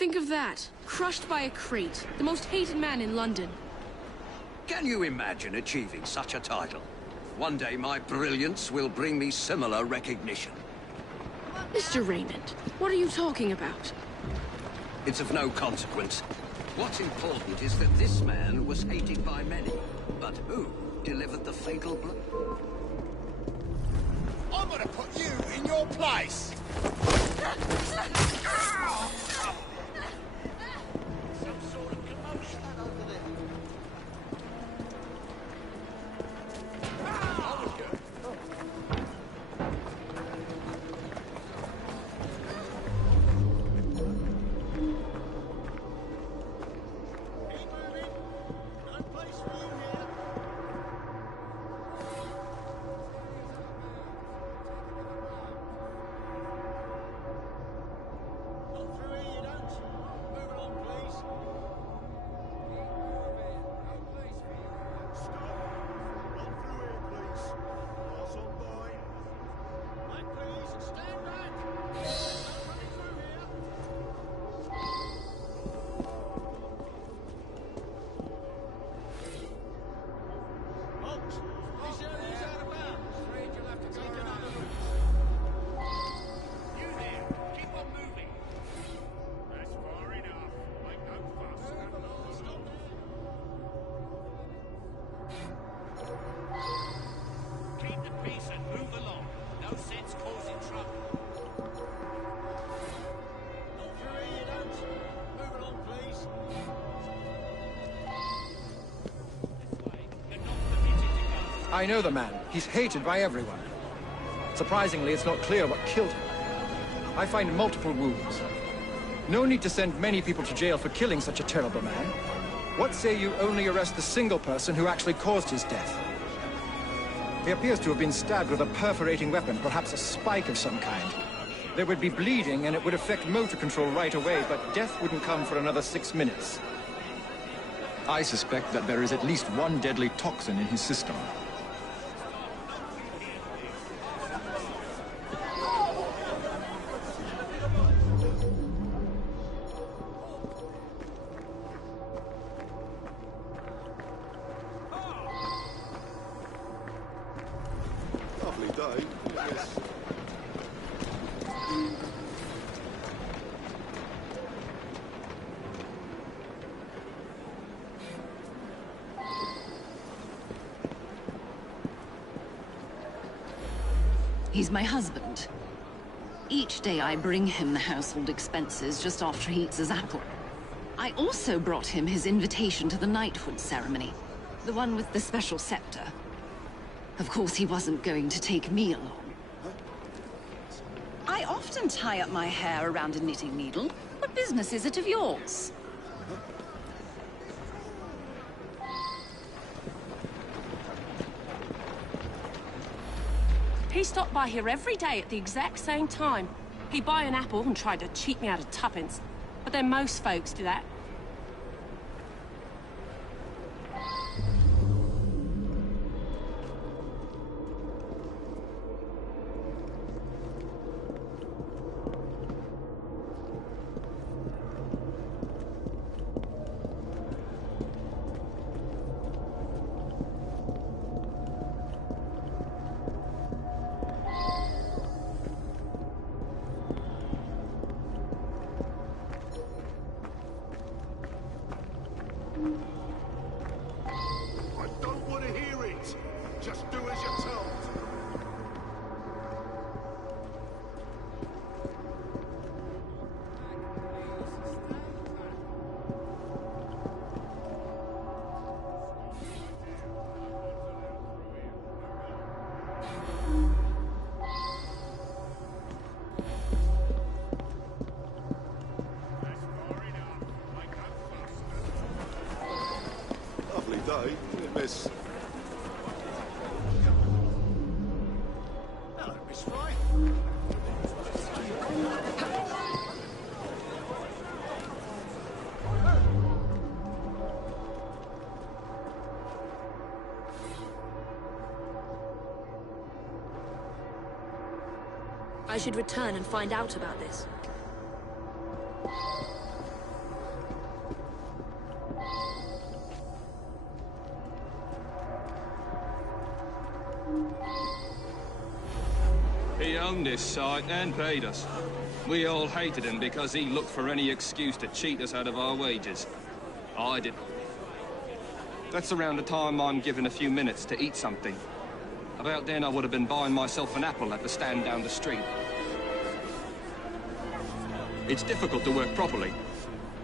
Think of that. Crushed by a crate. The most hated man in London. Can you imagine achieving such a title? One day my brilliance will bring me similar recognition. Mr. Raymond, what are you talking about? It's of no consequence. What's important is that this man was hated by many. But who delivered the fatal blow? I'm gonna put you in your place! Some sort of commotion over there. I know the man. He's hated by everyone. Surprisingly, it's not clear what killed him. I find multiple wounds. No need to send many people to jail for killing such a terrible man. What say you only arrest the single person who actually caused his death? He appears to have been stabbed with a perforating weapon, perhaps a spike of some kind. There would be bleeding and it would affect motor control right away, but death wouldn't come for another 6 minutes. I suspect that there is at least one deadly toxin in his system. He's my husband. Each day I bring him the household expenses just after he eats his apple. I also brought him his invitation to the knighthood ceremony, the one with the special scepter. Of course, he wasn't going to take me along. I often tie up my hair around a knitting needle. What business is it of yours? He stopped by here every day at the exact same time. He'd buy an apple and try to cheat me out of tuppence. But then most folks do that. Day, miss. Hello, Miss Fry. I should return and find out about this. owned this site and paid us. We all hated him because he looked for any excuse to cheat us out of our wages. I did. That's around the time I'm given a few minutes to eat something. About then I would have been buying myself an apple at the stand down the street. It's difficult to work properly.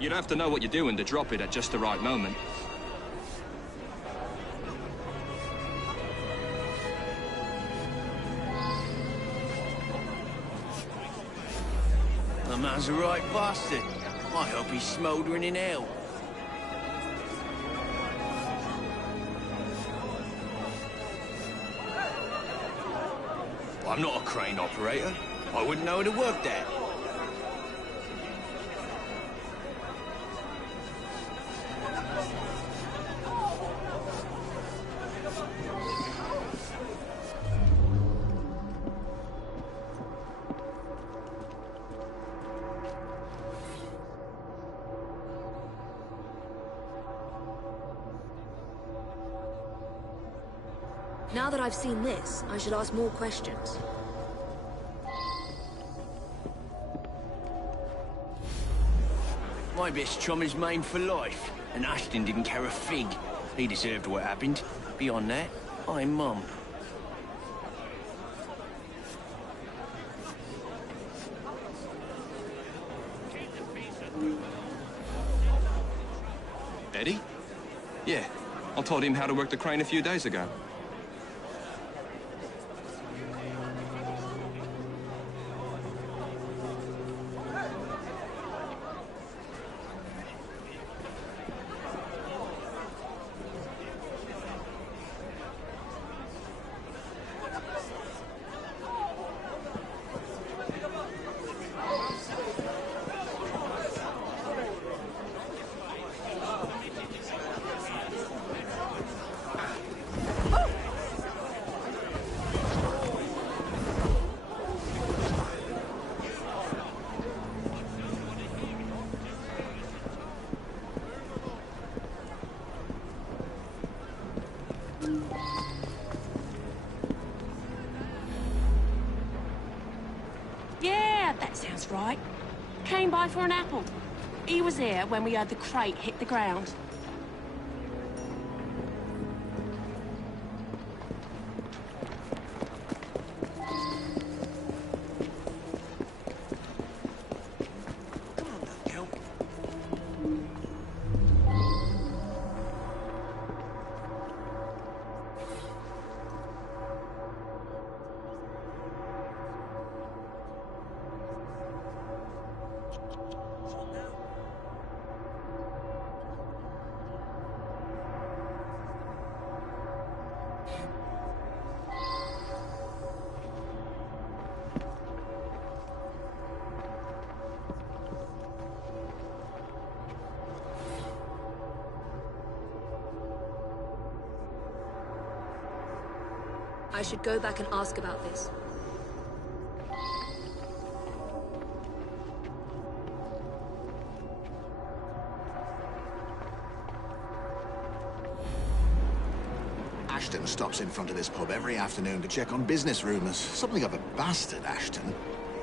You'd have to know what you're doing to drop it at just the right moment. The man's a right bastard. I hope he's smouldering in hell. I'm not a crane operator. I wouldn't know how to work that. Now that I've seen this, I should ask more questions. My best chum is maimed for life, and Ashton didn't care a fig. He deserved what happened. Beyond that, I'm mum. Eddie? Yeah, I taught him how to work the crane a few days ago. Yeah, that sounds right. Came by for an apple. He was here when we heard the crate hit the ground. I should go back and ask about this. Ashton stops in front of this pub every afternoon to check on business rumours. Something of a bastard, Ashton.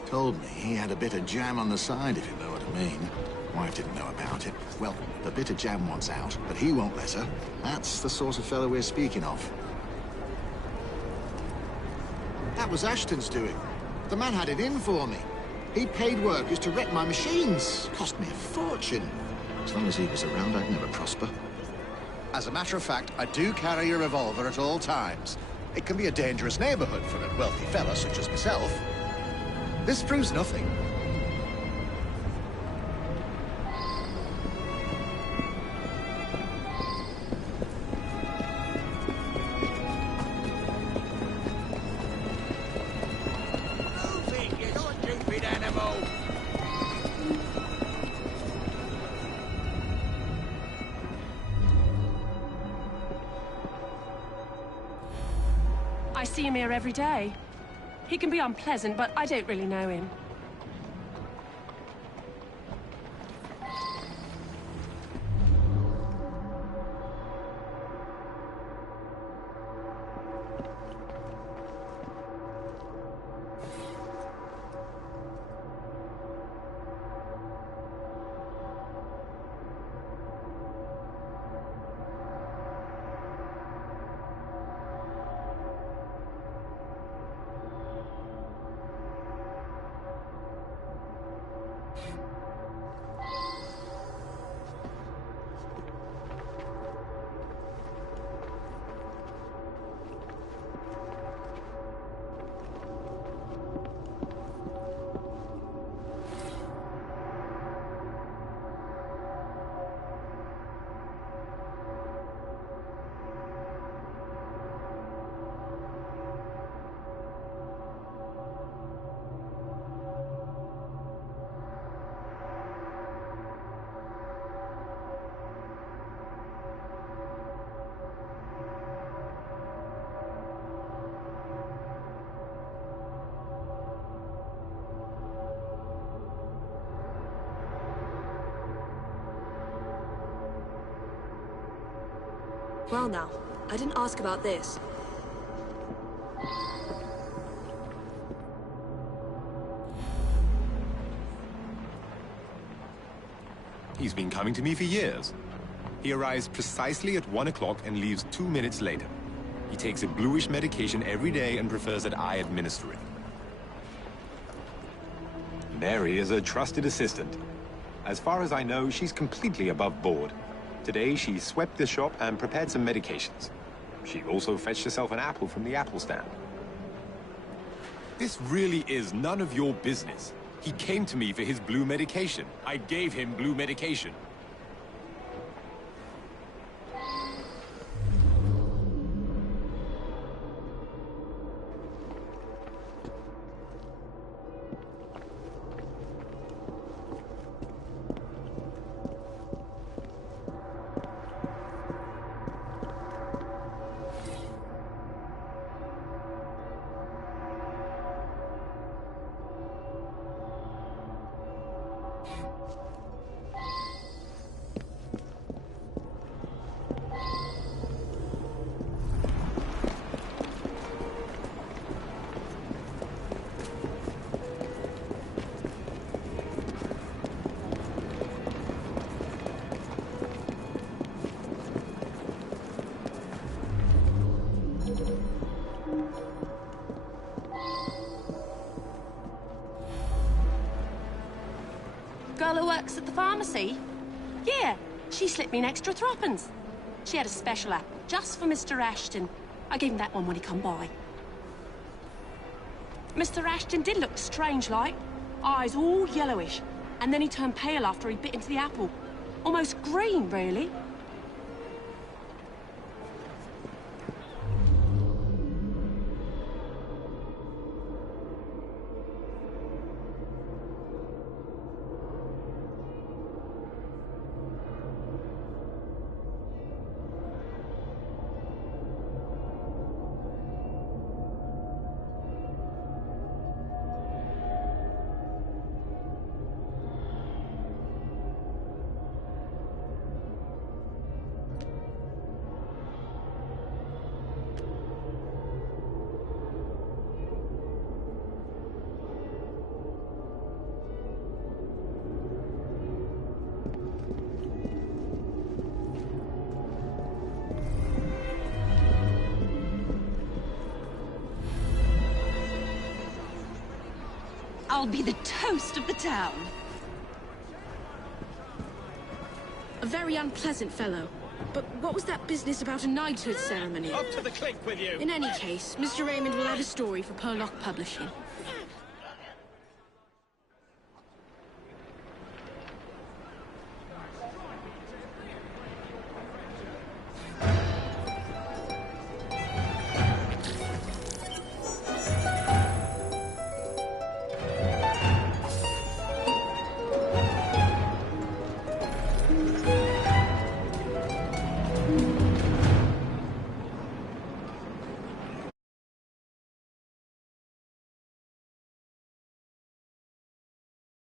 Told me he had a bit of jam on the side, if you know what I mean. Wife didn't know about it. Well, the bit of jam wants out, but he won't let her. That's the sort of fellow we're speaking of. That was Ashton's doing. The man had it in for me. He paid workers to wreck my machines. Cost me a fortune. As long as he was around, I'd never prosper. As a matter of fact, I do carry a revolver at all times. It can be a dangerous neighborhood for a wealthy fella such as myself. This proves nothing. I see him here every day. He can be unpleasant, but I don't really know him. Well now, I didn't ask about this. He's been coming to me for years. He arrives precisely at 1 o'clock and leaves 2 minutes later. He takes a bluish medication every day and prefers that I administer it. Mary is a trusted assistant. As far as I know, she's completely above board. Today, she swept the shop and prepared some medications. She also fetched herself an apple from the apple stand. This really is none of your business. He came to me for his blue medication. I gave him blue medication. Girl who works at the pharmacy? Yeah, she slipped me an extra threepence. She had a special apple just for Mr. Ashton. I gave him that one when he come by. Mr. Ashton did look strange-like. Eyes all yellowish. And then he turned pale after he bit into the apple. Almost green, really. I'll be the toast of the town. A very unpleasant fellow. But what was that business about a knighthood ceremony? Up to the clink with you! In any case, Mr. Raymond will have a story for Purlock Publishing.